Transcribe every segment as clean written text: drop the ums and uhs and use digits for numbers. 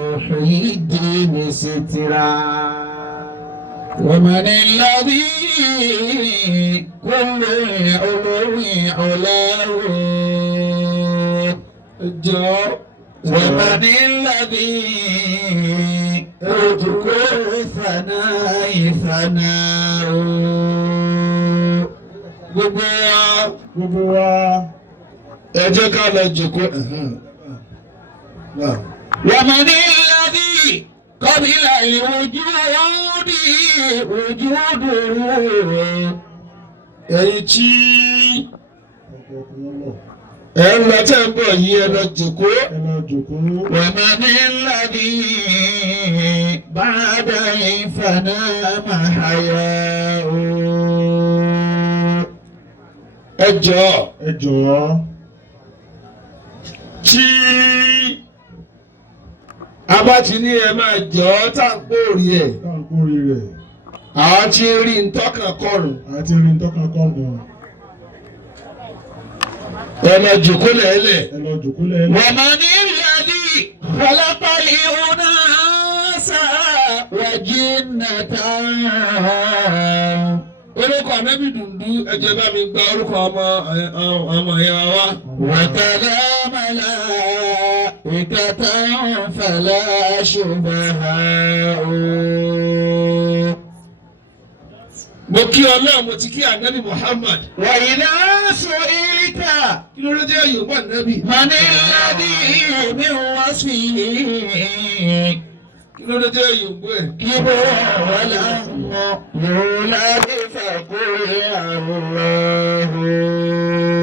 محيي الدين سترا ومن الذي كل العلو علاه ومن الذي أذكر ثناء ثناء gbogbo wa ẹ jẹ́ ká lọ jòkó. ومن الذي قبل الوجود وجوده èyí tí ẹ ń lọ tẹ́ ń bọ̀ yìí ẹ lọ jòkó. ومن الذي بعد الفناء محياه ẹ jọ̀ọ́ tí a bá ti ní ẹ máa jọ ọ́ tá à ń pòórí ẹ̀ àwọn tí ń rí ntọ́kàn kọrùn ẹ lọ jòkó lẹ́lẹ̀. ومن الذي خلق الأناس وجنة orúkọ Ànábì Dùndú ẹ jẹ́ bá mi gba orúkọ ọmọ ìyá wa. وكذا ملائكة فلا شبهاء. mo kí Ọlọ́run mo ti kí Ànábì Muhammad. وإذا سئلت kí ló dé jẹ́ Yorùbá Ànábì. من الذي من وصفه kí ló dé jẹ́ Yorùbá ẹ̀. كبر والأمر يولد فقل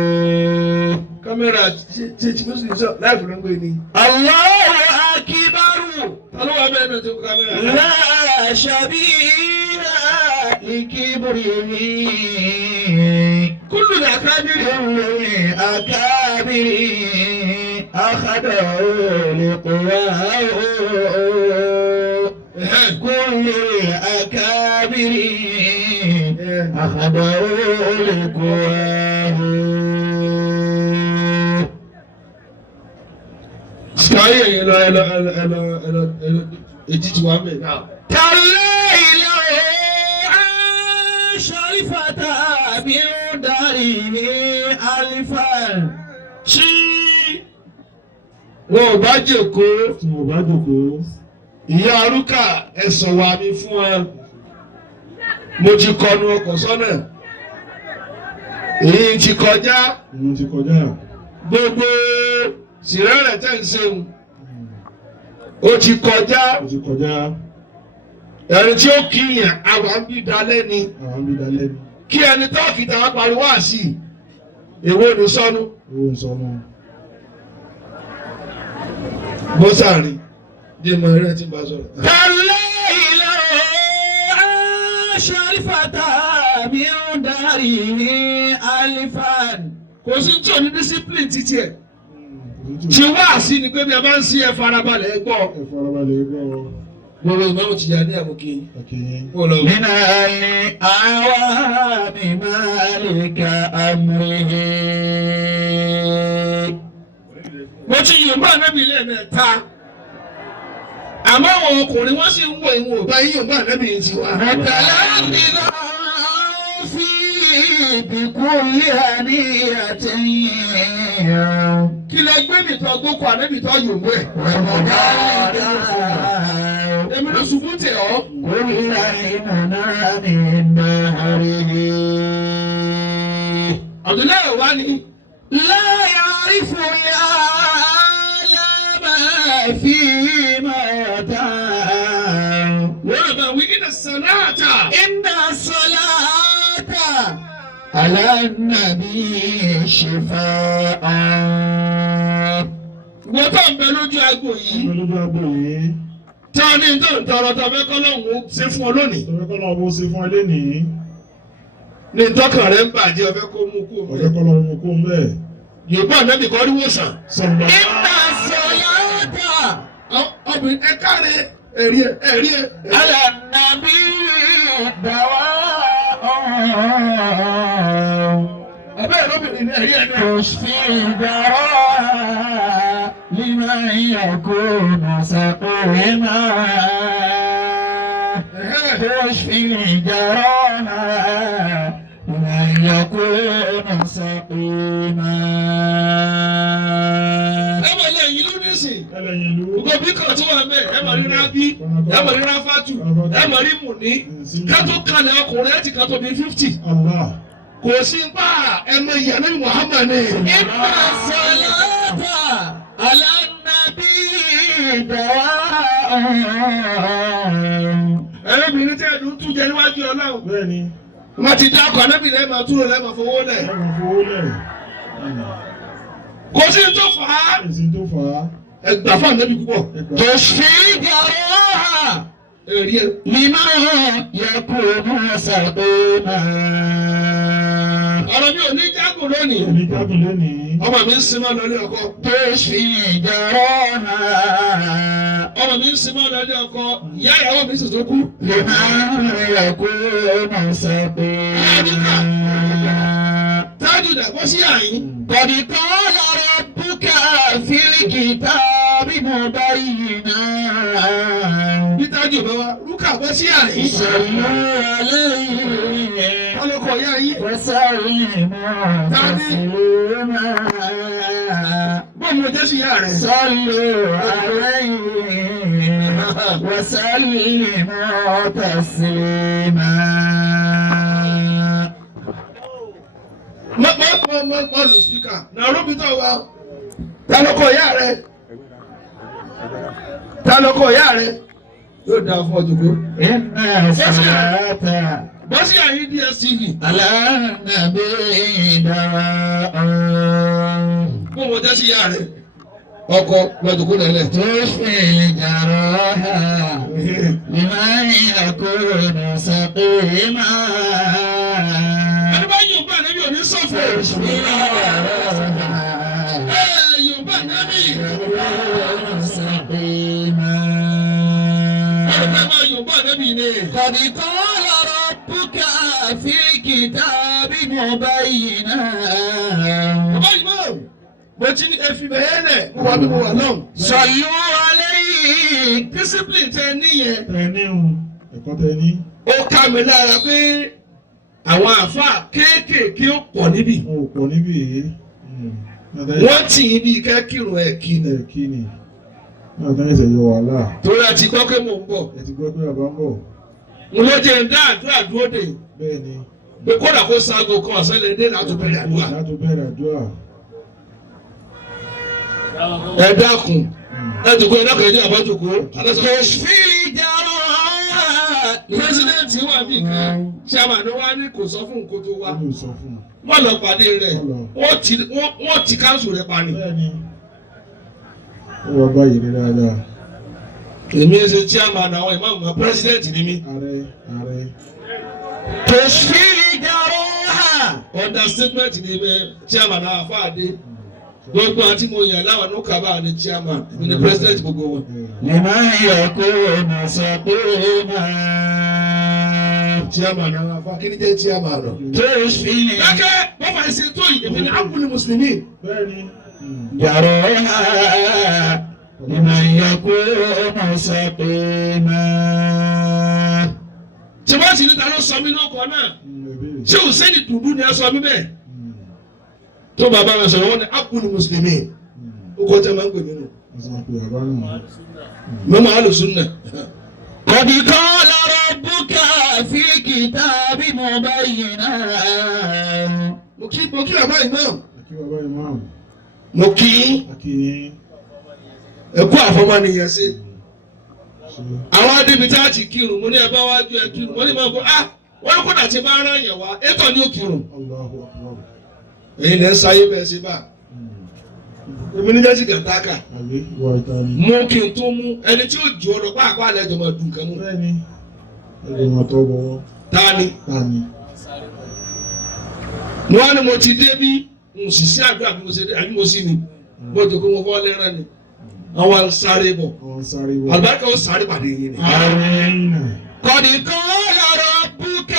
الله. kámẹ́rà ṣe tí mo sì sọ láìpẹ́ ló ń gbé ni. الله أكبر ta ló wà bẹ́ẹ̀ náà tó kọ kámẹ́rà. لا شبيه لكبره كل الأكابر أخذه لقواه كل الأكابر أخذه لقواه. sikayi ẹ̀yin lọ èjì tí wàá mẹ́ náà. تالله لو شرفت من داره ألفا. tí wọn ò bá jòkó ìyá arúkà ẹ̀sọ̀ wà mí fún wa mo ti kọnu ọkọ̀ sọ́nà èyí ti kọjá gbogbo sìrẹ́rẹ̀ tẹ̀ ń ṣeun ó ti kọjá ẹni tí ó kíyàn àwọn ń bí dalẹ́ ni kí ẹni tó kìtà wá pariwo àṣì èwo ni sọnù bó sàárín dé mọ eré tí n bá sọ̀rọ̀. تالله لو شرفت من داره ألفا. kò sí tí ò ní discipline títí ẹ̀ tí wá sí ni pé bí a bá ń sí ẹ farabalẹ̀ gbọ́. gbogbo ìmọ̀ ti yà ní àmúkí. من الأعوام مالك أمره. mo ti Yorùbá Ànábì lẹ́ẹ̀mẹ́ta àmọ́ àwọn ọkùnrin wọ́n sì ń wọ ìwọ̀n ọba yìí Yorùbá Ànábì ti wà. متلذذا في بكل هنية. kí lẹ gbé mi tọ́ gbókò Ànábì tọ́ Yorùbá ẹ̀. èmi ló ṣubú tẹ̀ ọ́. كل المنام النهره. Abdullahi wa ni. لا يعرف العالم فيما يدعى. wọ́n bá wí iná sàláàtà. إن الصلاة على النبي شفاء. wọ́n bá ń bẹ lójú agbo yìí. tí a ní tó ń tọrọ tó fẹ́ kọ́ lọ́hùn ṣe fún ọ lónìí. ní tọkàn rẹ ń bàjẹ́ ọ̀fẹ́ kó mú kó mẹ́. Yorùbá Ànábì kọ́ rí wòsàn. إن الصلاة obìnrin ẹ káre ẹ̀rí ẹ̀. على النبي دواء. abẹ́ ìrọ́bìnrin ní ẹ̀rí ẹ̀ náà. تشفي دواء لمن يكون سقيما واشفي جراها لمن يكون سقيما. Gbogbo bí kan tó wà mẹ́, ẹ máa rí rábí, ẹ máa rí ráfátù, ẹ máa rí mùní, ká tó kalẹ̀ ọkùnrin ẹ̀ ti ká tó bí 50. Kò sí ń bá ẹmọ ìyànà Muhammad ní. Inna salata ala nabi dawa'un. Ẹlẹ́bìnrin tẹ́ ẹ̀dùn tún jẹ níwájú Ọlọ́run. Bẹ́ẹ̀ni. Wọ́n ti dákọ̀ anábì lẹ́ẹ̀ máa túrò lẹ́ẹ̀ máa fowó lẹ̀. Kò sí ń tó fà á. Ẹgbà fún ànábì púpọ̀. Tòṣì jàrọ́hà. Èrì ẹ̀. Mímọ́ yakunu saqima. Ọ̀rọ̀ mi ò ní jágùn lónìí. Ọmọ mi ń sinmi lọ́lé ọkọ. Tòṣì jàrọ́hà. Ọmọ mi ń sinmi lọ́lé ọkọ. Ìyá ìyàwó mi sì tó kú. Mímọ́ yakunu saqima. Tájú dàgbọ́ sí àyín. قد قال ربك في الكتاب مبينا. Bí tájú bá wa, Rúkà bọ́ sí àyín. صلوا عليه Ọlọ́kọ̀ ìyá yín. وسلموا تسليما. Bọ́ọ̀mù ọjọ́ sí ìyá rẹ̀. صلوا عليه وسلموا تسليما. Mọ́ lù síkà. Nàró bí tọ́ wa. Ta lọ́kọ̀ ìyá rẹ̀? Ta lọ́kọ̀ ìyá rẹ̀? Yóò dáa fún ọjọ́ kó. Inna salata Bọ́sí àyín DSTV. ala nabi dawa'un. Bó wọ́n jẹ́ sí ìyá rẹ̀. Ọkọ lọ́jọ́ kó lẹ́lẹ̀. تشفي جراها لمن يكون سقيما. Yorùbá nábì ò ní sọ́fọ̀. تشفي جراها Yorùbá nábì. يكون سقيما. Yorùbá nábì ni. قد قال ربك في الكتاب مبينا. Bàbá yìí mọ̀, mo ti ní efi bẹ̀yẹ́ lẹ̀, mo wà bí mo wà náà. صلوا عليه. Discipline tẹ níyẹn. Ẹ̀kọ́ tẹ ní. Ó ká mi lára pé àwọn àáfàá kéékèèké ó pọ̀ níbí. Wọn ò pọ̀ níbí yìí. Wọ́n tì í bí kẹ́kìrún ẹ̀ kí ni. Kí ni? Náà tán ẹsẹ̀ yọ wàhálà. Torí a ti gbọ́ pé mò ń bọ̀. Ẹ ti gbọ́ pé bàbá ń bọ̀. Mo ló jẹ́ ń dá àdúrà dúró dè. Bẹ́ẹ̀ ni. Pé kódà kó sago kan ọ̀sán lè dé láti bẹ̀rẹ̀ àdúrà. Láti bẹ̀rẹ̀ àdúrà. Ẹ dákun. Ẹ jòkó ẹ dákun ẹ ní àbájòkó. تشفي جراها. Pírẹ́sìdẹ̀ntì wà bí kan. Ṣàmàdé wa ní kò sọ fún nǹkan tó wá. Wọ́n lè sọ fún un. Wọ́n lọ pàdé rẹ̀. Wọ́n ti káńsù rẹ̀ pa ni. Bẹ́ẹ̀ ni. Ó wọ báyìí ní dáadáa. Èmi ẹ ṣe chairman àwọn ìmáàmù náà pírẹ́sìdẹ̀ntì ni mí. Ààrẹ. تشفي جراها. Understatement ni bẹ́ẹ̀ chairman náà fàdé. Gbogbo àti mo yàn láwọn ló kàbá ní chairman èmi ni president gbogbo wọn. لمن يكون سقيما. Chairman náà fà kí ni jẹ́ chairman náà. تشفي Dákẹ́ wọ́n fà ṣe tó yìí èmi ni Abdul Muslimin. Bẹ́ẹ̀ ni. جراها لمن يكون سقيما. Ṣé wọ́n sì ní ta ló sọ mí lóko náà? Ṣé Hussein Dùdú ni ẹ sọ mí bẹ́ẹ̀? Tó bàbá mi sọ̀rọ̀ wọ́n ní Abdul Muslimin. Ó kọ́ tẹ́ máa ń pè mí nù. Mọ́mọ́ Alùsùnnà. قد قال ربك في الكتاب مبينا. Mo kí bàbá ìmáàmù. Akí bàbá ìmáàmù. Mo kí Akí ẹ̀kú àfọmọ́nìyàn sí. ṣe. Àwọn adébítà ti kírun, mo ní ẹ bá wájú ẹ kírun, mo ní máa kó wọ́n kó dàtí bá ara yàn wá, ètò ni ó kírun. Allahu Akbar. Èyí lẹ́ sáyé bẹ́ẹ̀ sí bá. Èmi ní jẹ́sí gàdákà. Àbí ìwà ìtàní. Mú kí n tó mú ẹni tí ó jù ọ lọ pàápàá àlejò máa dùn kan mú. Bẹ́ẹ̀ ni. Ẹlòmọ̀ tó bọ̀wọ́. Ta ni? Tani. Mo wá ní mo ti dé bí n sì sí àdúrà bí mo ṣe dé àbí mo sì ni. Mo jò kó mo fọ́ lẹ́rán ni. Àwọn ń sáré bọ̀. Àwọn sáré wọ̀. Àlùbáríkà ó sáré pàdé yín ni. Àmín. قد قال ربك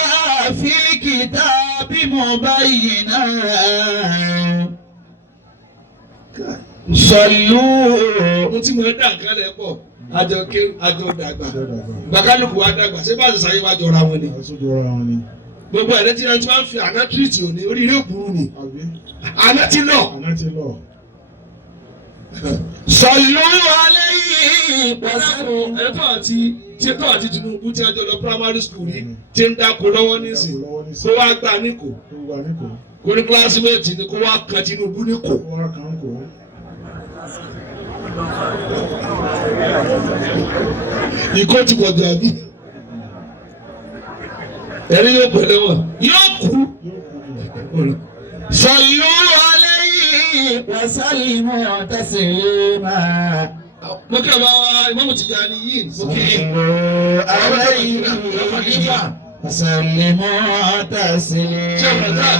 في الكتاب مبينا. sọlú. mo ti mọ ẹ dá nǹkan lẹ pọ̀ àjọ dàgbà gbàkálùkù wa dàgbà ṣé bá a ṣe sáyé wá jọra wọn ni. gbogbo ẹ̀ lẹ́tí ẹni tí wọ́n fi àná tírìtì òní oríire òkúrú ni àná ti lọ. sọlú alẹ́ yìí pẹ̀sẹ̀. ẹ̀tọ́ àti Tinubu tí a jọ lọ primary school ni tí ń dáko lọ́wọ́ nísìn kó wá gbà níkò kó ní kílásímẹ́ẹ̀tì ni kó wá kan Tinubu níkò. Ìkó ti pọ̀ jàbí. Ẹni yóò pẹ̀lẹ́ wọn. Yóò kú. Sallu alayhi wa sallimu taslima. Mo kí ọba wa Ìmáàmù Tìjàní yìí. Mo kí. Sallu alayhi wa sallimu taslima.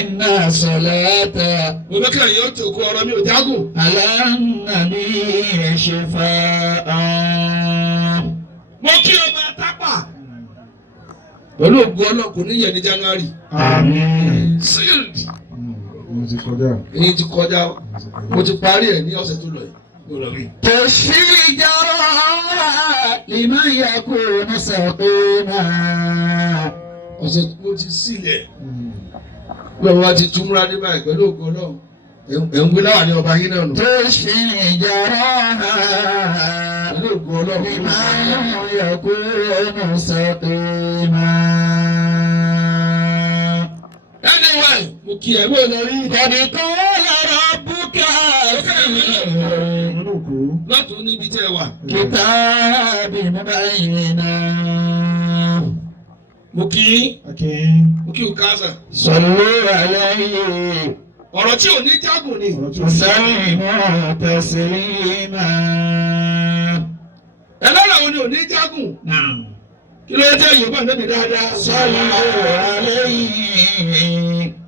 Inna salata. Mo bẹ́ kí ẹ̀yin ó tó kó ọ̀rọ̀ mi ò jágùn. Ala nabi shifa'a. Mo kí ọba tápà. Pẹ̀lú ògùn ọlọ́kùn níyẹn ní January. Àmín. Sealed. Èyí ti kọjá. Mo ti parí ẹ̀ ní ọ̀sẹ̀ tó lọ yìí. Tashfi jara liman yakunu saqima. Ọ̀sẹ̀ mo ti sílẹ̀. Lọ́wọ́ wa ti túmúra ní báyìí pẹ̀lú ògùn ọlọ́run. Ẹ̀ ń gbé láwà ní ọba yín náà nù. Tashfi jara pẹ̀lú ògùn ọlọ́run. liman yakunu saqima. Anyway, mo kí ẹ bó lọ rí. Qad qala rabbuka Lọ́tún níbi tẹ́ wà. kitabin mubayyina. Mo kí o káàsà. Sallu alayhi Ọ̀rọ̀ tí ò ní jágùn ni. wa sallimu taslima. Ẹlọ́rọ̀ wo ni ò ní jágùn? Kí ló jẹ́ Yorùbá níbi dáadáa? Sallu alayhi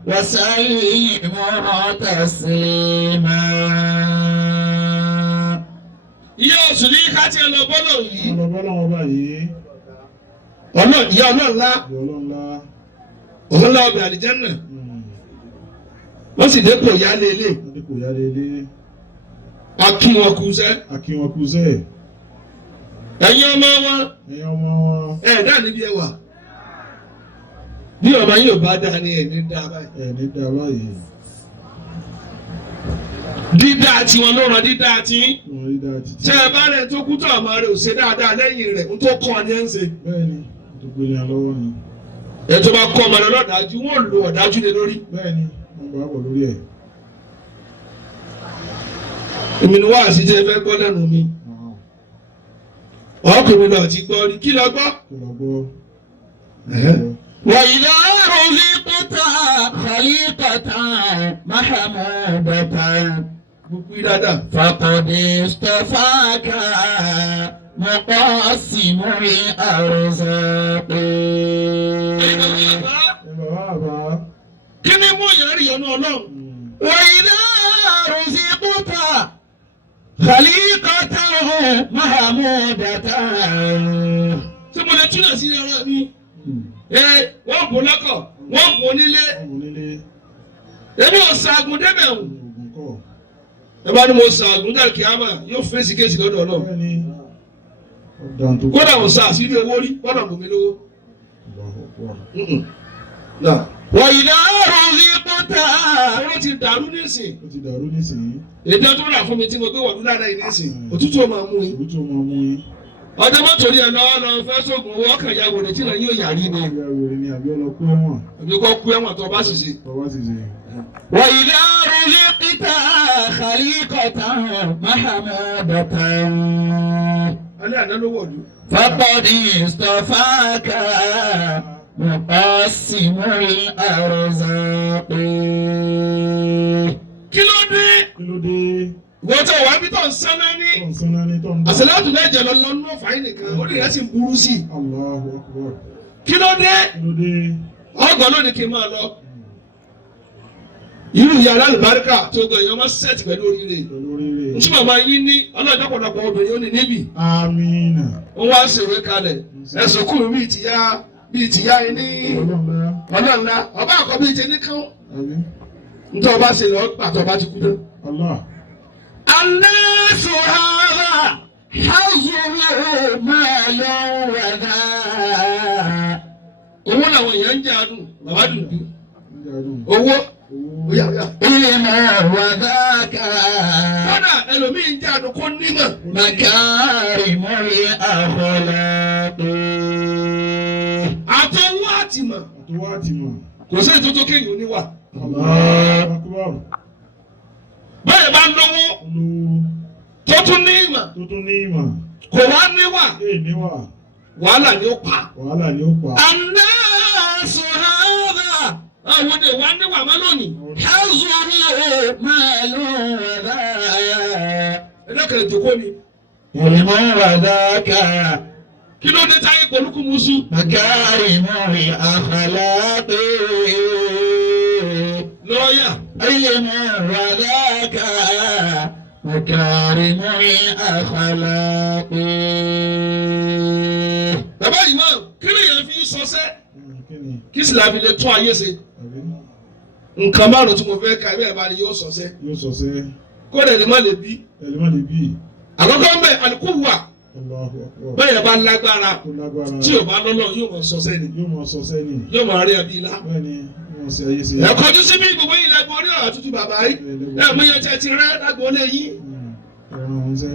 wa sallimu taslima. Ìyá oṣù ní ká tiẹ̀ lọ bọ́lọ̀ yìí. Ìyá ọlọ́ọ̀lá. Òun lọ ọbẹ̀ àlìjẹ́nà. Wọ́n sì dépò ìyáálé ilé. A kí wọn kú sẹ́. Ẹ̀yin ọmọ wọn. Ẹ̀ẹ́dá níbi ẹwà. Bí ọba yìí ò bá dá ní ẹ̀ní dá báyìí. Dídá tiwọn ló ràn dídá tí. Ṣé ẹ bá rẹ̀ tó kú tó àmọ́ rẹ̀ ò ṣe dáadáa lẹ́yìn rẹ̀ ń tó kọ́ ọ ní ẹ̀ ń ṣe. Ẹ tó bá kọ́ ọmọ rẹ̀ lọ́dájú wọ́n lo ọ̀dájú lé lórí. Èmi ni wá àṣìṣe fẹ́ gbọ́ lẹ́nu mi. Ọkùnrin náà ti gbọ́ rí kí lọ gbọ́. Wa idha ruziqta khaliqatan mahmudatan. Gbogbo dáadáa. Faqad istafaka muqassimul arzaq. Kí ni mú ìyàrí ọ̀nà Ọlọ́run? Wa idha ruziqta khaliqatan mahmudatan. Ṣé mo lè túnà sí ara mi? Wọ́n kò lọ́kọ̀, wọ́n kò nílé. Èmi ò ṣàgùn débẹ̀ o. Ẹ bá ní mo ṣàgùn dàrí kíámà yóò fèsì kéèsì lọ́dọ̀ Ọlọ́run. Kódà ò sá àṣírí owó rí, kódà kò mí lówó. Wa idha ruziqta. Ọ̀rọ̀ ti dàrú nísìn. Èdè tó rà fún mi tí mo gbé wọ̀lú lára yìí nísìn. Òtútù ó máa mú yín. Ọjọ́ bá torí ẹ̀ lọ́wọ́ fẹ́ sóògùn owó ọkàn ìyá wòlé tí náà yóò yàrí ni. Àbí kọ́ kú ẹ̀wọ̀n tó bá ṣiṣẹ́. Wa idha ruziqta khaliqatan mahmudatan. Alẹ́ àná ló wọ̀lú. Faqad istafaka muqassimul arzaq. Kí ló dé? Wọ́n tó wá bí tó ń sáná ní. Àṣàlátù lẹ́jẹ̀ lọ lọ́nà fàáyì nìkan, orí rẹ̀ sì ń burú sí. Kí ló dé? Ọgbọ̀n lónìí kí n máa lọ. Irú yàrá àlùbáríkà tó gbọ̀ èèyàn máa sẹ́ẹ̀tì pẹ̀lú oríire. Ntí màmá yín ní ọlọ́jọ́ pọ̀lọpọ̀ obìnrin ó ní níbì. Wọ́n wá ń ṣèwé kalẹ̀. Ẹ̀sùn kù bíi tìyá yín ní ọlọ́ọ̀la. Ọba àkọ́ bíi ti ní kán. nítorí ọba ṣe lọ pàtó ọba ti kú tán. Allah. الناس هذا حظه مال وذا. owó làwọn èèyàn ń jẹ àdùn bàbá dùn bí owó علم وذاك kódà ẹlòmíì ń jẹ àdùn kó nímọ̀. مكارم الأخلاق. àtọwọ́ àtìmọ̀ Àtọwọ́ àtìmọ̀. kò sí ètò tó kéèyàn oníwà. Allahu Akbar. bẹ́ẹ̀ bá lówó Olówó tó tún ní ìmọ̀ tó tún ní ìmọ̀. kò wá níwà Níwà. wàhálà ni ó pa. Wàhálà ni ó pa. الناس هذا àwọn ọdẹ wa níwà má lónìí. حظه مال وذا. ẹlẹ́kẹ̀rẹ̀ ìjòkó mi علم وذاك kí ló dé táyé pẹ̀lúkú musu. مكارم الأخلاق. lọ́ọ̀yà علم وذاك مكارم الأخلاق. bàbá yìí máa kí lè yẹn fi sọsẹ́ Kí ni? kí sì láfi lè tún ayé ṣe. Àbí? nǹkan márùn tí mo fẹ́ ka ibẹ̀ bá ní yóò sọsẹ́ Yóò sọ sẹ́. kó lè ní má lè bí. Ẹlẹ́mọ̀ lè bí. àkọ́kọ́ ń bẹ̀ àlùkò wà Allahu Akbar. bẹ́ẹ̀ bá lágbára Tó lágbára. tí ò bá lọ́lọ́ yóò mọ̀ sọsẹ́ ni Yóò mọ sọ sẹ́ni. yóò mọ̀ rí ẹbí ilá. Bẹ́ẹ̀ni wọ́n ṣe ayé ṣe. ẹ̀kọ́ ojú síbí gbogbo yìí lẹ́gbẹ̀ẹ́ orí ọ̀rọ̀ tútù bàbá yìí ẹ̀ mú iye tẹ́ ti rẹ́ lágbóolé yìí. Ẹran ọ̀hún sẹ́.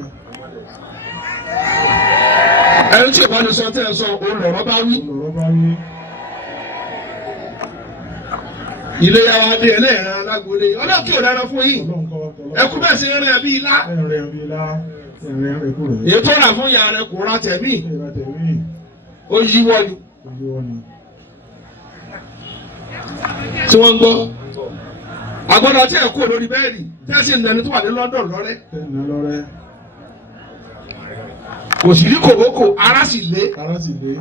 ẹni tí ò bá ní sọ tẹ́ ẹ sọ òun lọ̀rọ̀ bá wí. Olùrọ̀ bá wí. ilé yàrá adé ẹlẹ́ẹ̀rán lágbóolé yìí ọlọ́run kí ò dára fún yìí Ọlọ́run kọ́ ọlọ́run. ẹkú bẹ́ẹ̀ sí rẹ́ ẹbí ilá. Ẹ̀rẹ̀ bí lá. Ẹ̀rẹ̀ ẹ̀kú rẹ̀. èyí tó rà fún ìyá rẹ kò ra tẹ̀mí Ìrà tẹ̀mí. ó yíwọ́ ni Ojú wọn ni. tí wọ́n ń gbọ́. àgbọ̀dọ̀ tí ẹ̀ kú lórí bẹ́ẹ̀dì tí ẹ̀ sì ń lẹni tó wà ní London lọ́rẹ́ Tẹ̀nà lọ́rẹ́. kò sì rí kòkókò ara sì lé Ara sì lé.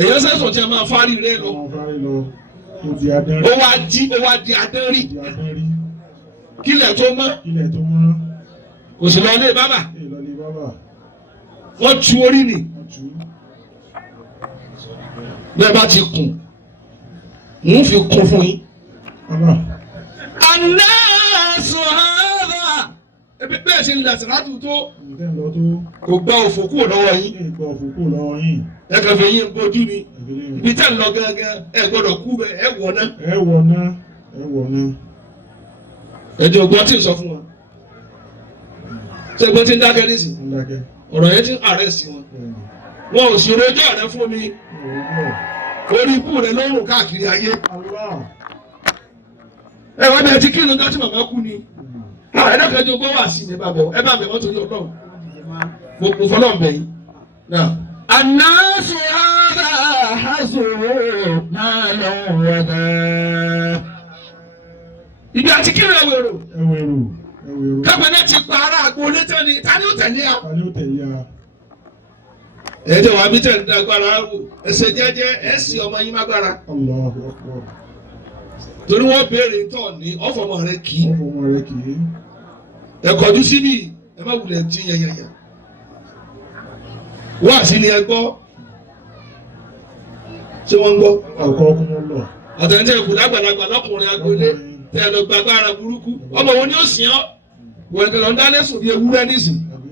èyàn sẹ́sọ̀ tí a máa fárí rẹ lọ Àwọn fárí lọ. Ó di adẹ́rìn. ó wá di adẹ́rì Di adẹ́rìn. kílẹ̀ tó mọ́ Ilẹ̀ tó mọ́. kò sì lọ ilé bábà Ìlọlé bábà. wọ́n tu orí nì Ọ̀tú. bẹ́ẹ̀ bá ti kùn ń fi kún fún yín. Allah. الناس هذا ebi bẹ́ẹ̀ ṣe ń lẹ̀ sàrátù tó Ìtẹ́ lọ tó. kò gba òfò kúrò lọ́wọ́ yín Ní ìgbà òfókò lọ́wọ́ yín. ẹ kàn fi yín bójú ni Ìbílẹ̀ ibi tẹ́ ń lọ gángan ẹ gbọ́dọ̀ kú bẹ ẹ wọ̀ náà. ẹ wọ̀ náà. Ẹ wọ̀ náà. ẹ̀dẹ̀ ògbọ́n tí ń sọ fún wọn ṣé gbọ́n tí ń dákẹ́ nísìn Ń dákẹ́. ọ̀rọ̀ yẹn ti ń àrẹ́sì wọn Bẹ́ẹ̀ni. wọn ò sì rojọ́ rẹ fún mi Ọ̀rọ̀ orí ibú rẹ lọ́rùn káàkiri ayé Allah. ẹ wá bí ẹ ti kí ni dátì màmá kú ni ẹ dákẹ́ ẹjọ́ gbọ́ wá sí mi ẹ bá bẹ̀ wọ́n torí ọlọ́run mo fọlọ́run bẹ̀ yín náà. الناس هذا حظه مال وذا. ibi àti kí ni ẹwẹ̀rọ Ẹwẹ̀rù. Ẹwẹ̀rù. kápẹ́ náà ti pa ara àgbo létí ni ta ni ó tẹ̀lé a. Ta ni ó tẹ̀lé a? ẹ̀ẹ́dẹ̀ wà mí tẹ̀ ń dagbára wò ẹsẹ̀ jẹ́jẹ́ ẹ̀ sì ọmọ yín mágbára Allahu Akbar. torí wọ́n béèrè tọ̀ ní ọ̀fọ̀mọ̀ rẹ kì í. Ọ̀fọ̀ ọmọ rẹ̀ kì í. ẹ kọjú síbí ẹ má wulẹ̀ tí yẹnyẹnyẹ wá sí ni ẹ gbọ́ ṣé wọ́n ń gbọ́ Ọkọ̀ ọkùnrin lọ. àtẹnudẹ ìkùdà àgbàlagbà lọkùnrin agboolé tẹ ẹ lọ gbàgbára burúkú ọmọ wo ni ó sìn ọ́ wẹ̀dẹ̀ lọ ń dáná sùn bí ewúrẹ́ nísìn Àbí?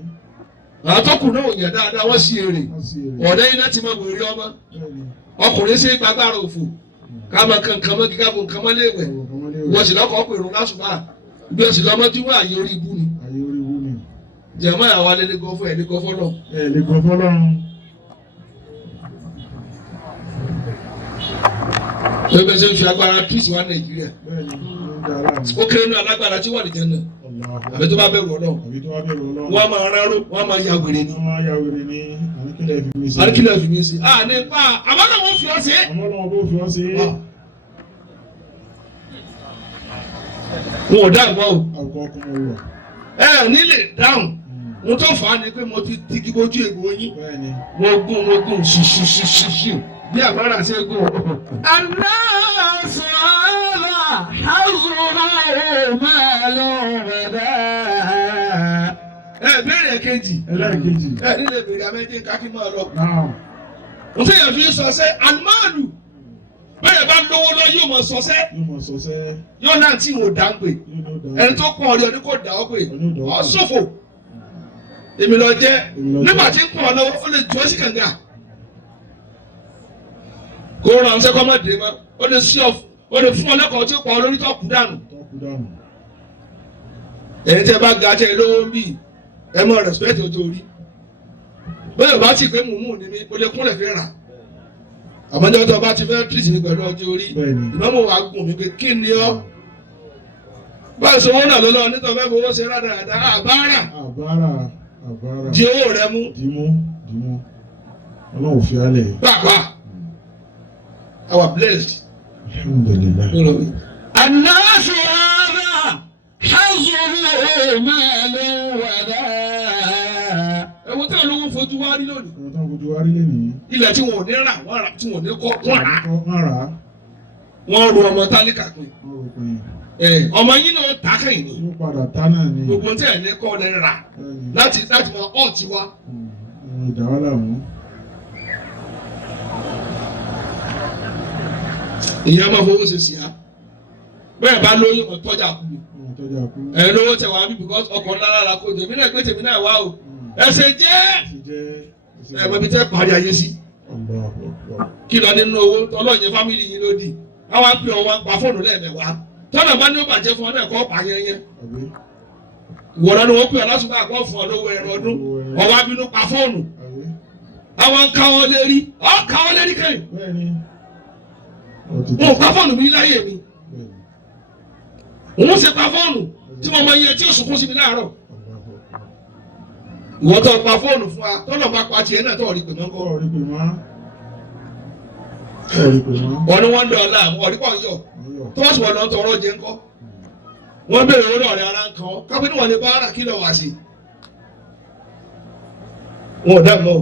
àtọkùn náà ò yẹ dáadáa wọ́n sí èrè Wọ́n sì èrè. ọ̀dẹ́ yìí náà ti máa wèrè ọmọ Bẹ́ẹ̀ni. ọkùnrin ṣe gbàgbára òfò ká máa kan nǹkan mọ́ kíkà bò nǹkan mọ́ léèwẹ̀ Ọ̀rọ̀ kan wọlé wọ́n sì lọ́kọ̀ ọ̀pọ̀ ìrún lásùbà bí wọ́n sì lọ́mọ tí wọ́n àyè orí ibú ni ayé orí wú ni. jẹ̀mọ́ àwọn alẹ́lẹ́ gọ́fọ́ ẹ̀ ní gọ́fọ́ náà. Ẹ lè gbọ́ fọ́lọ́run. ẹgbẹ́ sẹ́ ń fi agbára kíìsì wá Nàìjíríà Bẹ́ẹ̀ni. Ó ń da aláàmú. ó kéré ní alágbára tí wà lè jẹ́ náà Allahu. àbí tó bá bẹ̀rù Ọlọ́run Àbí tó wá bẹ̀rù Ọlọ́run. wọ́n á máa rárú wọ́n á máa ya wèrè ni. Wọ́n máa ya wèrè ní àníkílẹ̀ fi mí sí. àríkìlẹ̀ fi mí sí. ní pa àmọ́ náà wọ́n fi ọ́ sí. Àmọ́ Ọlọ́run bó fi ọ́ sí. wọn ò dá ìmọ̀ o. Àwùkọ ọkùnrin lọ. nílè dáhùn mo tó fà á ni pé mo ti tigi bójú ègbò yín Bẹ́ẹ̀ni. mo gún ṣiṣiṣiṣi bí àbára ṣe gún. الناس هذا حظه مال وذا. béèrè kejì Ẹlẹ́ẹ̀kejì. nílè béèrè amẹ́jẹ́ kákí máa lọ. Náà. mo tẹ̀yàn fi sọ sẹ́ àlùmáàlù bẹ́ẹ̀ bá lówó lọ yóò mọ̀ sọ́sẹ́. Yóò mọ̀ sọ́sẹ́. Yóò náà tí mo dá ń pè. Ẹni tó pọ̀ ọ̀rẹ́ ọdún kò dá ọ pé ọ ṣòfò. Èmi lọ jẹ́ nígbà tí ń pọ̀ lọ́wọ́ ó lè jù ọ́ sí kànga. Kó ràn ṣẹ́ kọ́ mọ́ dé mọ́. Ó lè sí ọ ó lè fún ọ lẹ́kọ̀ọ́ tí ó pọ̀ lórí tó kú dànù. Ẹ̀yin tẹ́ bá ga tẹ́ lówó bí ẹ mọ respect o tó rí. Bẹ́ẹ̀ bá ti pé mùmú ni mi o lè kúnlẹ̀ fi rà. Àmọ́jọ́ tó bá ti fẹ́ treat mi pẹ̀lú ọjọ́ orí ìmọ̀mọ́ wa gùn mi pé kí ni ọ́. Báyìí sọ wọ́n náà lọ́lọ́ nítorí fẹ́ fowó ṣe rárá àbára. Di owó rẹ mú. Dìmú. Ọlọ́run fi alẹ̀. Pàápàá our blessed. Alhamdulillah. الناس هذا حظه مال وذا. Ẹ̀wọ̀n tí àwọn olówó fojú wá rí lónìí. Ẹ̀wọ̀n tí àwọn fojú wá rí lónìí. Ilẹ̀ tí wọn ò ní rà wọ́n rà tí wọn ò ní kọ́ wọ́n rà. Wọ́n rà. Wọ́n ru ọmọ tálíkà pé. Wọ́n rò pé. Ọmọ yín náà ta kẹ́yìn ni. Wọ́n padà tá náà ni. Gbogbo tí ẹ̀ ní kọ́ lẹ rà láti máa ọ̀ ti wá. Ìdáwọ́lá mú. Ìyá máa fowó ṣe sí á. Bẹ́ẹ̀ bá lóyún ọ̀ tọ́jà kú mi. Ẹ lówó tẹ wá bí because ọkọ̀ ńlá lára kó tèmi náà gbé tèmi náà wá o. Ẹsẹ̀ jẹ́ ẹ mọ̀ bí tẹ́ parí ayé sí. Kí lọ nínú owó ọlọ́ọ̀yẹ fámìlì yín ló dì. Àwọn á pè ọ wá pa fóònù lẹ́ẹ̀mẹ̀wá. Tọ́nà bá ní ó bàjẹ́ fún ọ náà kọ́ pa yẹnyẹn. Ìwọ̀n ni wọ́n pè ọ lásùnmọ́ àkọ́ fún ọ lówó ẹran ọdún. Ọwọ́ abínú pa fóònù. Àwọn ń ká wọn lérí. Ọ́ ká wọn lérí kẹ́yìn. Mo pa fóònù mi láyé mi. Òun ṣe pa fóònù tí mo máa yẹ tí ó sunkún sí mi láàárọ̀. Ìwọ́n tó pa fóònù fún wa tọ́nà bá pa tiẹ̀ náà tó rí pè mọ́ kọ́. Ọ̀ni wọ́n ń dọ̀ ọ́lá àwọn ọ̀rí pọ̀ ń yọ̀. Tó wọ́n sì wọ́n lọ tọrọ jẹ ńkọ́. Wọ́n béèrè owó náà rẹ̀ ara ń kan ọ́. Kápẹ́ ní wọ́n ní báárà kí lọ wá sí. Wọn ò dá mọ́.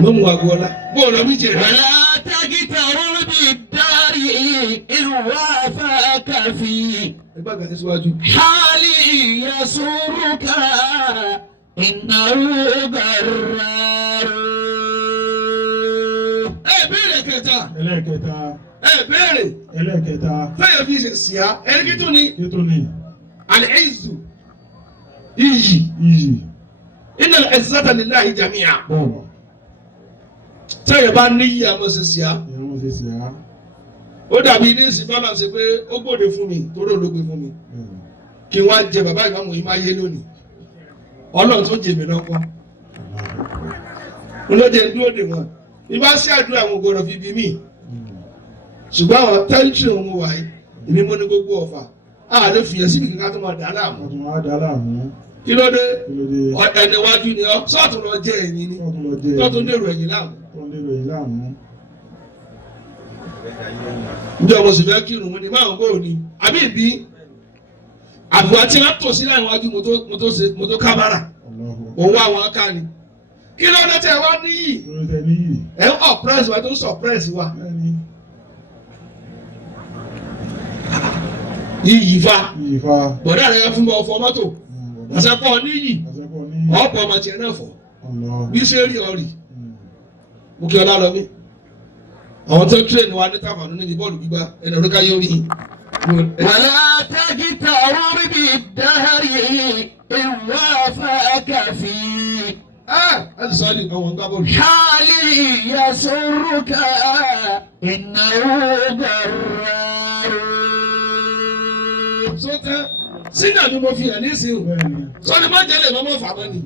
Mọ́mú Agboola. Bóòlù ọmọ ìjẹ̀rẹ̀. ولا تجتروا بالدار إن وافاك في حالي يسرك إنه غرار. Ẹlẹ́kẹta. Fẹ́yọ̀ fi ṣe sí á. Ẹni kí tún ni? Al-izzu. Iyì. Inna al-izzata lillahi jami'a. Tẹ́yẹ̀ bá níyì àmọ́ ṣe sí á. Ó dàbí ní ìsìn balance pé ó gbòde fún mi torí olóògbé fún mi. Kí wọ́n á jẹ bàbá ìmáàmù yìí máa yé lónìí. Ọlọ́run tó jèmi lọ́kọ́. Olóde ń dúró dè wọ́n. Ibà sí àdúrà àwọn ògbọ́dọ̀ fi bí mí. Ṣùgbọ́n àwọn tẹ́lifíṣì òun wà yìí, èmi mo ní gbogbo ọ̀fà. A lè fìyà síbi kankan tó máa dà láàmú. Kí ló dé? Ẹni wájú ni ọ́, sọ́ọ̀tún lọ jẹ́ ẹ̀yìn ni. Tọ́tún dèrò ẹ̀yìn láàmú. Ǹjẹ́ ọmọ sì fẹ́ kírun mu ni báwọn bò ní? Àbí ìbí àbúrò tí wọ́n tò sí láàrin wájú mo tó kábàrà. Òun wá àwọn aká ni. Kí ló dé tẹ wá níyì? Ẹ ń ọ̀pẹ́rẹ́sì wa tó ń sọ̀pẹ́rẹ́sì wa. Iyì fa. Bọ̀dá rẹ̀ fún ọ fọ mọ́tò. Àṣẹpọ̀ níyì. Ọ̀pọ̀ ọmọ tiẹ̀ náà fọ̀. Bí ṣe rí ọ rì. Mo kí ọlá lọ mí. Àwọn tó tírèèni wa ní tàfàánú níbi bọ́ọ̀lù gbígbá ẹni ọdún káyé orí yìí. ولا تجتروا بالدهر إن وافاك في حالي يسرك إنه غرار. Sọ́tẹ́ sínú ni mo fi hàn ní ìsìn o. Sọ́ni má jẹ́ lè mọ́mọ́ fàmọ́ ni.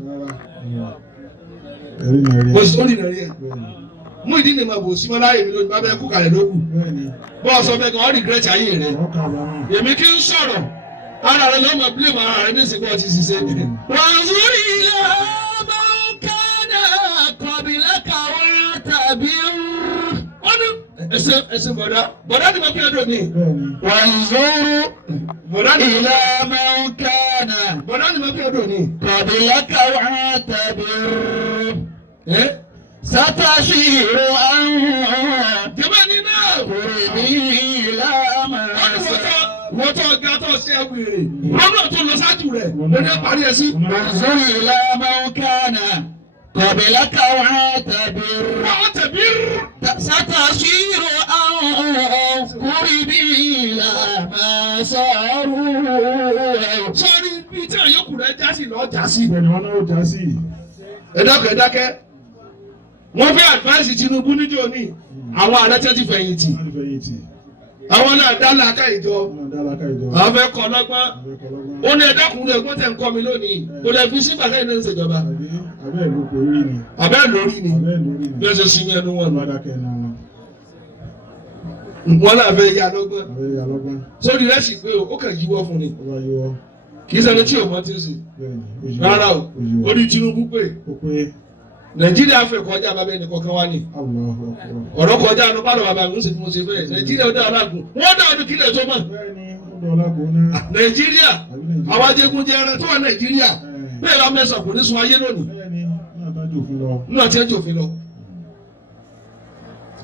Mo sì tó nìyẹn rí ẹ̀. Mú ìdí ni màá bò sí mọ́ láyé mi lónìí bá bẹ́ẹ̀ kú kalẹ̀ lókù. Bọ́ọ̀ sọ fẹ́ kí wọ́n regret ayé rẹ̀. Èmi kí n sọ̀rọ̀ ara rẹ̀ ló máa blame ara rẹ̀ ní ìsìnkú ọtí ṣiṣẹ́. وانظر إلى من كان قبلك واعتبر. Ẹsẹ̀ bọ̀dá ni mo fi ẹ̀dọ̀ mi. وانظر إلى من كان Bọ̀dá ni mo fi ẹ̀dọ̀ mi. قبلك واعتبر. ستشير أن Jẹ́bẹ́ náà. قربي إلى ما Wọ́n tó ga tó ṣe é wèrè. Wọ́n náà tó lọ sáájú rẹ̀. Lórí parí ẹ̀ sí. انظر إلى من كان قبلك واعتبر ستصير أو قربي لا ما صاروا. sọ́ọ́ni bí tí àyọkù rẹ̀ já sí lọ́ọ́ já sí. Bẹ́ẹ̀ni wọ́n náà ó já sí. ẹ dákẹ́ wọ́n fẹ́ advice Tinubu níjọ́ ní àwọn ààrẹ tẹ́ ti fẹ̀yìntì Wọ́n ti fẹ̀yìntì. àwọn náà dá làákà ìjọ Wọ́n dá lákà ìjọ. àwọn fẹ́ kọ́ lọ́gbọ́n Àwọn ẹ̀kọ́ lọ́gbọ́n. ó ní ẹ̀dákùnrin ẹ̀gbọ́n tẹ̀ ń kọ́ mi lónìí kò lè fi sígbà lẹ́yìn náà ń ṣèjọba Àbẹ́ ìlú kò rí ni. àbẹ́ lórí ni Àbẹ́ ìlú rí ni. bí ó ṣe sí ẹnu wọn Wọ́n dákẹ́ náà wọn. wọn náà fẹ́ yá lọ́gbọ́n Àbẹ́ ìyá lọ́gbọ́n. sórí rẹ̀ sì pé ó kàn yíwọ́ fún ni Ó bá yíwọ́. kì í ṣẹni tí ò mọ tí ń ṣe Bẹ́ẹ̀ni. rárá o ó ní Tinubu pé Ó pé Nàìjíríà fẹ́ kọjá bàbá ẹnì kọ̀ọ̀kan wá ní Allahu Akbar. ọ̀rọ̀ kọjá ẹnu pálọ̀ bàbá mi ń ṣe tí mo ṣe fẹ́ Nàìjíríà ó dá ọlágùn wọ́n dá ọdún kílẹ̀ tó mọ̀ Bẹ́ẹ̀ni ó dọ̀ lágbo náà. Nàìjíríà Àbí Nàìjíríà. àwọn ajégunjẹ ẹrẹ tó wà Nàìjíríà bẹ́ẹ̀ bá mẹ́sàn kò ní sun ayé lónìí Bẹ́ẹ̀ni náà tájú òfin lọ. nínú àti ẹjọ́ òfin lọ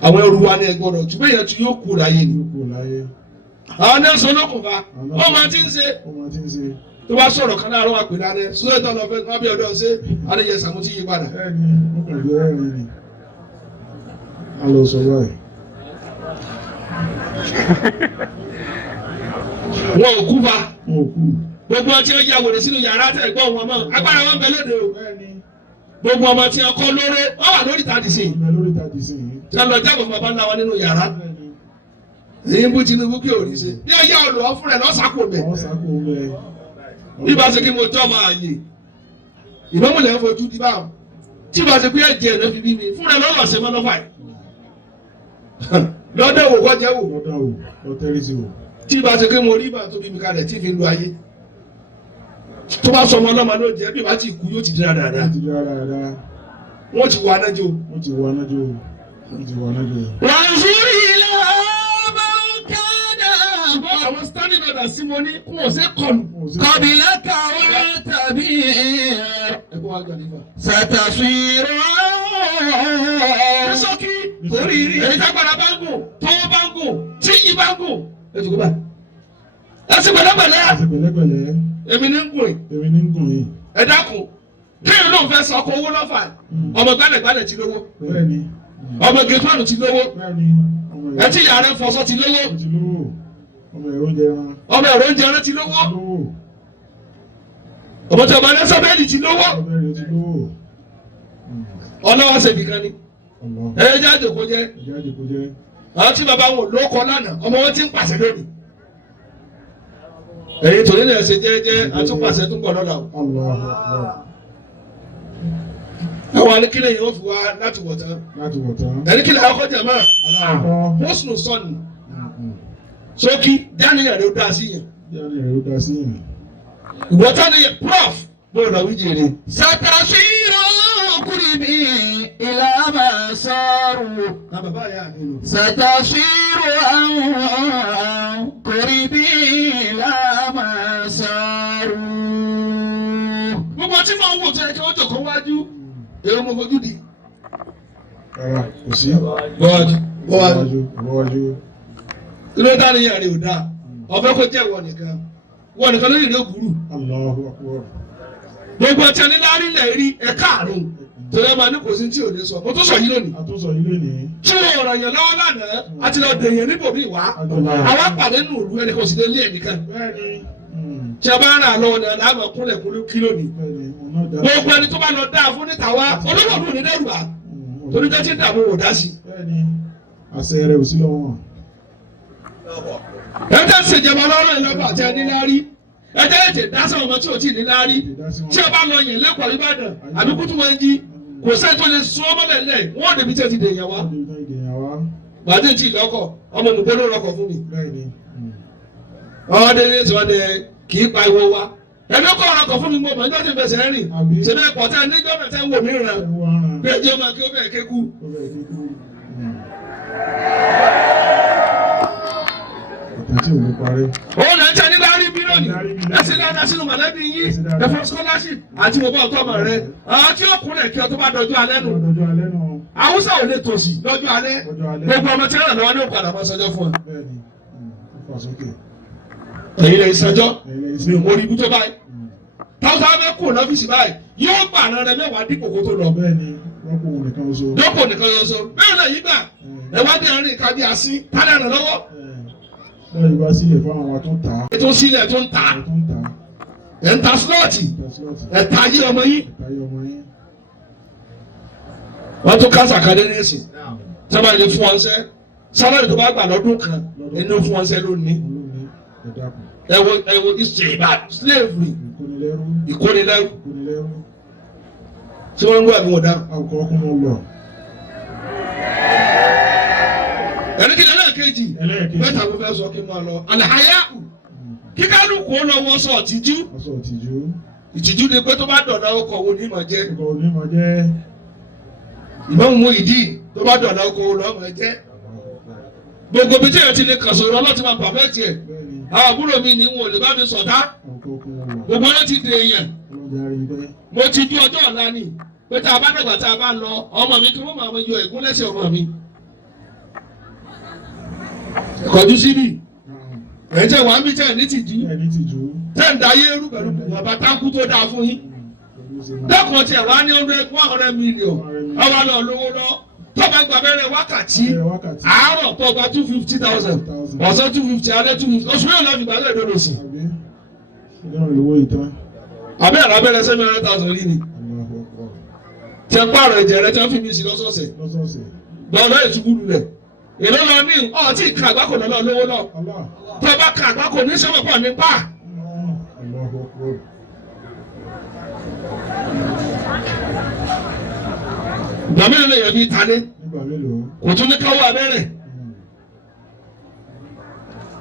àwọn ẹrù wa ní ẹgbọ́dọ̀ tí bẹ́ẹ̀ yẹn tí yóò kú láyé ni Yóò kú láyé. àwọn nẹ́ẹ̀sì olókùnfà ó máa ti ń ṣe Ó máa ti ń ṣe. tó bá sọ̀rọ̀ kan láàárọ̀ wà pè lánàá sọ́dọ̀ lọ fẹ́ wọ́n bí ọdọ̀ ṣe adéyẹ sàmútí yí padà. Bẹ́ẹ̀ni ó kàn jẹ́ ẹ̀rín ni. A lọ sọ báyìí. wọn ò kú fa Wọn ò kú. gbogbo ọtí ọjà wèrè sínú yàrá tẹ̀gbọ́n wọn mọ́ agbára wọn bẹ lóde o Bẹ́ẹ̀ni gbogbo ọmọ tí ọkọ lóró wọn wà lórí ìtàdí sí i ìgbà lórí tàbí sí yìí. tí wọn lọ jábọ̀ bàbá ńlá wọn nínú yàrá Bẹ́ẹ̀ni èyí ń bú Tinubu kí òrí ṣe ní ọjà olùwọ́ fúnra ẹ̀ lọ́sàkó bẹ̀ àwọn sàkó rẹ̀. bí bá ṣe kí mo tọ́ máa yè ìmọ̀mùlẹ̀ ń fojú di báwọn tí bá ṣe pé ẹ̀jẹ̀ rẹ̀ fi bí mi fúnra ẹ̀ lọ́lọ́ ṣe mọ́ lọ́fà yìí lọ́dẹ̀ wò kọjá wò Lọ́dà o, lọ tẹ́rí sí o. tí bá ṣe pé mo rí ìbá tó bí mi kalẹ̀ tí fi lu ayé tó bá sọ ọmọ ọlọ́mọ ló jẹ́ bí bá ti kú yóò ti di dáadáa Wọ́n ti di dáadáa. wọ́n ti wà náà jò. Wọ́n ti wọ anájọ́ o. Wọ́n ti wọ anájọ́ o. وانظر إلى من كان àwọn standing order sí mo ní kún ọ̀sẹ̀ kọlù. قبلك واعتبر ẹ̀gbọ́n wa gbà nípa. ستصير ní sọ́kí torí èyí tágbàdá bá ń gùn tọ́wọ́ bá ń gùn tí yìí bá ń gùn. ẹ ti kó bá ẹ sì pẹ̀lẹ́pẹ̀lẹ́ Àti pẹ̀lẹ́pẹ̀lẹ́. èmi ní ń gùn yìí Èmi ní ń gùn yìí. ẹ dákun kéèyàn náà fẹ́ sọ ọkọ̀ owó lọ́fà ọmọ gbálẹ̀gbálẹ̀ ti lówó Bẹ́ẹ̀ni. ọmọ gẹ̀ẹ́fọ́nù ti lówó Bẹ́ẹ̀ni. Ọmọ ẹ tí yàrá ń fọṣọ ti lówó Ó ti lówó. Ọmọ ẹ̀rọ oúnjẹ ẹran. ọmọ ẹ̀rọ oúnjẹ rẹ ti lówó Lówó. ọmọ tí ọmọ ẹlẹ́sọ̀ bẹ́ẹ̀lì ti lówó Ọmọ ẹ̀rọ ti lówó. ọlọ́wọ́ ṣèbí kan ni Allah. ẹ̀yẹ jẹ́ àjòkó jẹ́ Ẹ̀jẹ̀ àjẹkù jẹ́. àwọn tí bàbá wọn ló kọ lánàá ọmọ wọn ti ń pàṣẹ lónìí ẹ̀yin tòun ní ẹ̀sẹ̀ jẹ́jẹ́ àtúpàṣẹ tó ń bọ̀ lọ́la o Allahu Akbar. àwọn alikílẹ̀ yìí wọ́n fi wá láti wọ̀ tán Láti wọ̀ tán. ẹ̀ríkìlẹ̀ akọ́jà máa Aláàkọ́. mọ́sùlùm sọ́ọ̀nù sókí dáníyàn ló dá sí yẹn Yáni ẹ̀rọ dá sí yìí. ìwọ́tá ni prof bóyá lọ wí jèrè ستصير قربي إلى ما صاروا na bàbá yà nínú. ستصير قربي إلى ما صاروا. gbogbo tí mo ń wò tó yẹ kí wọ́n jòkó wájú èrò mo fojú di. Rárá, kò sí. bọ́wájú Bọ́wájú. Bọ́wájú. kí ló dáníyàn rẹ̀ ò dáa ọ̀fẹ́ kó jẹ́ wọ̀ nìkan lórí ìlú òkúrú. Allahu Akbar. gbogbo ọtí ẹni láàrin lẹ rí ẹ̀ka àrùn torí ẹ máa ní kò sí tí ò ní sọ mo tún sọ yìí lónìí. Àtúnṣọ yìí lónìí. tí wọn ràn yàn lọ́wọ́ lánàá àti lọ dèèyàn níbòmí wá àwa pàdé nù ìlú ẹnì kan sì lè lé ẹnìkan Bẹ́ẹ̀ni. tí a bá ń rà lọ́wọ́ ní ọ̀nà àmọ̀ kúnlẹ̀ kúnlẹ̀ kí lónìí. Bẹ́ẹ̀ni. Ọ̀nà dá. gbogbo ẹni tó bá lọ dáa fún níta wá olówó ọdún ní dẹ́rù bá torí jẹ́ tí ń dààmú wò dá sí. Bẹ́ẹ̀ni. Àṣẹ rẹ̀ ò sí lọ́wọ́ wọn. ẹjẹ́ ń ṣèjọba lọ́rọ̀ ìlọ́gbà àti ẹni láárí ẹjẹ́ ètè dá sáwọn ọmọ tí ò tí ì ní láárí tí a bá lọ yẹn lẹ́kọ̀ọ́ Ìbàdàn àbí kútu wọn jí kò sẹ́ni tó lè sún ọmọ lẹ́lẹ̀ wọ́n débi tí ẹ ti dèèyàn wá. Bàdé tí ìlọ́kọ̀ ọmọ nìkan ló rọkọ̀ fún mi. Bẹ́ẹ̀ni. Ọmọdé ní sọ de kì í pa ìwọ wa. Ẹ̀mí kọ́ ọ̀rọ̀kọ̀ fún mi mọ̀ mọ̀ nígbà tí n fẹsẹ̀ rìn. Ṣé bẹ́ẹ̀ pọ̀ tẹ́ ẹ níjọ́ náà tẹ́ ń wò mí ràn. Bí ẹjọ́ máa kí ó fẹ́ kéku. Ọ̀tẹ̀ tí ò ní parí. Òun náà ń tẹ́ ní láàrin bílíọ̀nù. Ẹ sì dáadáa sínú mọ̀lẹ́bí yín. Ẹ fún scholarship àti mo bá ọ̀tọ́ ọmọ rẹ. Àwọn tí ó kúnlẹ̀ kí ọ tó bá dọjú alẹ́ nù. Ọjọ́ alẹ́ náà. Haúsá ò lè tòṣì lọ́jọ́ alẹ́. Ọjọ́ alẹ́. Gbogbo ọmọ tí wọ́n lọ́wọ́ ní òkàdà máa sọjọ́ fún ọ. Bẹ́ẹ̀ni. Fà sókè. Ẹ̀yin lè sọjọ́ Ẹ̀yin lè mi ò mórí ibú tó báyìí. Táwọn sábà fẹ́ kú lọ́fíìsì báyìí yóò gbà àrùn rẹ mẹ́wàá dípò kó tó lọ. bẹ́ẹ̀ ni rọ́pò nìkan oṣù. dọ́pọ̀ nìkan ṣoṣo bẹ́ẹ̀ náà yí gbà ẹ̀wádìí àárín ìkábí asín tálẹ̀ rẹ̀ lọ́wọ́. bẹ́ẹ̀ ni bá sílẹ̀ fún àwọn tó ń tà. ètò sílẹ̀ tó ń tà ẹ̀ ń ta slọ́ọ̀tì ẹ̀ ta ayé ọmọ yín. wọ́n tún kásà kadé ní ẹ̀sìn sábà ní fún wọn sẹ́ sábà tó bá gbà lọ́dún kan ẹni fún wọn sẹ́ lónìí. ẹ̀wọ̀ ìṣèlú slavery ìkónilẹ́rú tí wọ́n ń gbọ́ àbí wọ́n dá. ẹ̀ríkìlẹ̀ lẹ́ẹ̀kejì mẹ́ta ló fẹ́ sọ kí n máa lọ àlàyé kíkálukú lọ wọ́n sọ ìtìjú ìtìjú ni pé tó bá dọ̀dọ̀ ọkọ̀ wo ní màá jẹ́ ìmọ̀mù mú ìdí tó bá dọ̀dọ̀ ọkọ̀ wo lọ́mọ jẹ́ gbogbo bí tíyẹ̀ ti lè kàn sọ̀rọ̀ ọlọ́tí máa pàfẹ́ tiẹ̀ àwọn àbúrò mi ní wọn ò lè bá mi sọ̀tá gbogbo ọlọ́ ti dè èèyàn mo ti ju ọjọ́ ọ̀la ni pé tá a bá dàgbà tá a bá lọ ọmọ mi kí wọ́n máa yọ ìgúnlẹ́sẹ̀ ọmọ mi kọjú síbí ẹ̀jẹ̀ wà ń bí tẹ̀ ní tìjú tẹ̀ ń dayé rú pẹ̀lú bàbá táǹkù tó dáa fún yín dẹ́kun tiẹ̀ wá ní 100 million ọba náà lówó lọ tọ́ba gba abẹ́rẹ́ wákàtí àárọ̀ tó gba 250,000 ọ̀sán 250 alẹ́ 250 oṣù mẹ́rin láti gbàgbé ìdódò sí. abẹ́rẹ́ abẹ́rẹ́ 700,000 rí ni tí ẹ pààrọ̀ ẹ̀jẹ̀ rẹ tí wọ́n fi mi sí lọ́sọ̀ọ̀sẹ̀ lọ́ọ̀lọ́ ìtukùlù rẹ̀ èló lọ ní ọtí ìka àgbákò lọ́lọ́ lówó lọ tọ́ba ka àgbákò ní sẹ́wọ̀n pọ̀ nípa. ìgbà mélòó lè yẹ bí talé kò tún ní káwọ́ abẹ́rẹ́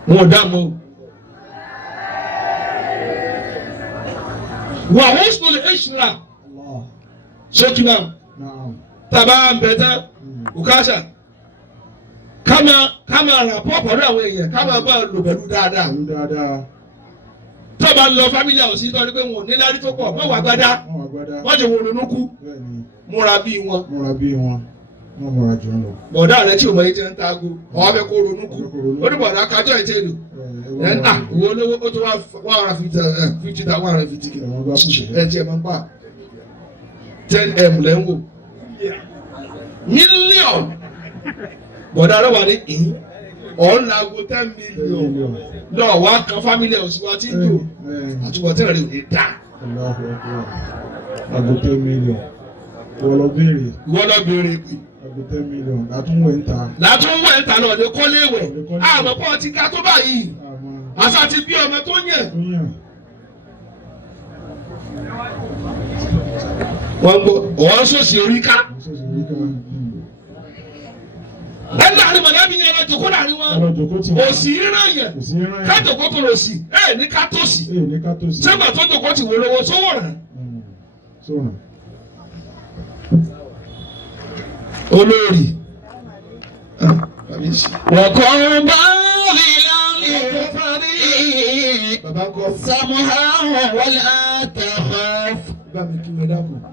wọn ò dá mọ́ wà wọ́n sọ lè ṣìlá sókè náà tàbá ń bẹ̀ tán òkàṣà kámà rà pọ́pọ̀ ní àwọn èèyàn kámà bá lò pẹ̀lú dáadáa tó bá ń lọ fámílì àwọn sí tọ́ ni pé wọn ò ní lárí tó pọ̀ wọ́n wà gbádá wọ́n jẹ́ wọn ronú kú múra bí wọn. wọ́n múra jù lọ. bọ̀dá rẹ tí o mọ yìí ti ń tago ọ̀hún fẹ́ kó ronú kú ó ní bọ̀dá kájọ́ ẹ̀ tẹ́ lò ìwọ olówó ó tó wá 150 150 kìlọ̀ ẹ̀ tí ẹ̀ máa ń pa 10M lẹ́ ń wò mílíọ̀nù bọ̀dá rẹ wà ní ìhín ọ̀hún làgbo 10 mílíọ̀nù lọ́ọ̀ wá kan fámílì ẹ̀ òsínwá tí ń jò àtúbọ̀tẹ́ rẹ̀ ò ní dá. àgbo 10 mílíọ̀nù wọ́n lọ béèrè. àgbo 10 mílíọ̀nù látúnwẹ̀ ń ta. látúnwẹ̀ ń ta náà lè kọ́ léwẹ̀ àmọ́ pọ́ ti ká tó báyìí àṣà ti bí ọmọ tó yàn. wọ́n gbọ́ ọ̀hún sòsì orí ká. ẹni láàrin mọ̀lẹ́bí ni ẹlọ́jọ́ kó láàrin wọn òsì ríran yẹn kájọ̀kọ́ tó lọ sí ẹ̀ ní ká tó sí sẹ́gbà tó jọ̀kọ́ ti wò lọ́wọ́ sówó rẹ̀. olórí wọ̀kọ̀ bá rí láàrin fárí sàmúhà wọlé àtàkọ́.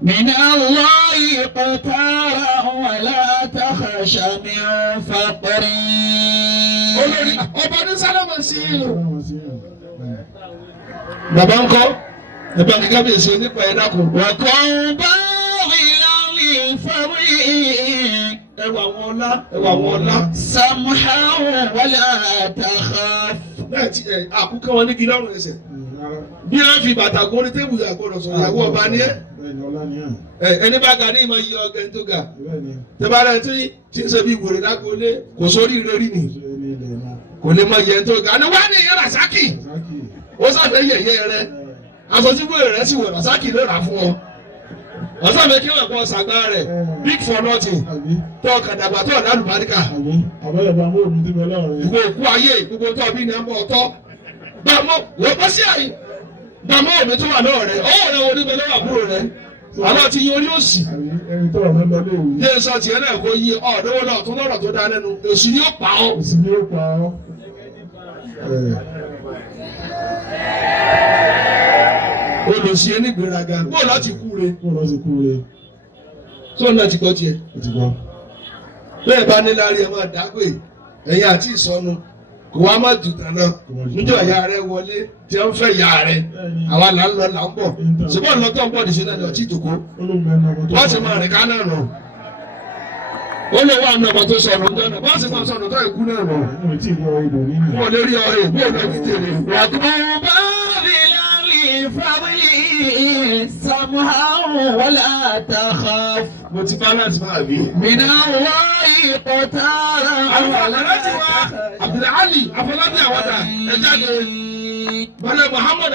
من الله قتارا ولا تخش من فقر. ọba ní sálámà sí i. bàbá ń kọ́ ẹ̀bá kíkà bí èsì nípa ẹ̀dá kò. wọ̀kọ̀ bá rí láàrin fárí. ẹwà wọn ọlá. sàmúhà wọlé àtàkọ́. bẹ́ẹ̀ tí àkúkẹ́ wọn nígi lọ́rùn ẹsẹ̀ bí wọ́n fi bàtà gún ní tébùlù àgbọ̀dọ̀ sọ̀rọ̀ ìyàwó ọba ní ẹ̀ ẹni bá ga ní ìmọ̀ iye ọgẹ́ tó ga tẹ́bàrẹ̀ tí ń ṣe bí wèrè lágbólé kò sórí ìrírí ni kò lè mọ iye tó ga ni wá ní ìyẹn Rasaki ó sáfẹ́ yẹ̀yẹ́ rẹ aṣọ tí wèrè rẹ sì wọ̀ Rasaki ló rà fún ọ ọ̀sán mi kí wọ́n kọ́ ṣàgbá rẹ̀ big for nothing tó kàdàgbà tó ọ̀dà àlùbáríkà ìwé òkú ayé gbogbo tó ọbí ní ẹ̀mọ́ ọ̀tọ́ gbàmọ́ wọ́n bọ́ sí àyè gbàmọ́ omi tó wà lọ́wọ́ rẹ̀ ọwọ́ rẹ̀ wo níbẹ̀ lọ́wọ́ àbúrò rẹ̀ àlọ́ ti yí orí òsì yé sọ tiẹ̀ náà kó yí ọ̀dọ́wọ́ náà tó lọ́rọ̀ tó dá lẹ́nu èsì ni ó pa ọ́. olùsí ẹni gbéraga bó láti kúre tó náà ti gbọ́ tiẹ̀ bẹ́ẹ̀ bá ní láàrin ẹ̀ máa dágbé ẹ̀yìn àti ìsọnu kò wá má jù tán náà níjọ́ ìyá rẹ̀ wọlé tí wọ́n fẹ́ ìyá rẹ̀ àwa là ń lọ là ń bọ̀ ṣùgbọ́n lọ́tọ̀ ń bọ̀ nìṣẹ́ náà ni ọtí ìjòkó wọ́n sì máa rìn ká náà nù ó lè wá àmì ọmọ tó sọnù jọ́nà wọ́n sì máa sọnù tó ìkú náà nù wọ́n lè rí ọ̀rẹ́ ìbú ọ̀nà ìdílé. وطوبى للفضل سمها ولا تخاف mo ti balance máa bí. من الله قتارا àwọn aláàjì wa Abdulhali Afọlábí Àwàdà ẹ jáde balẹ̀ Muhammad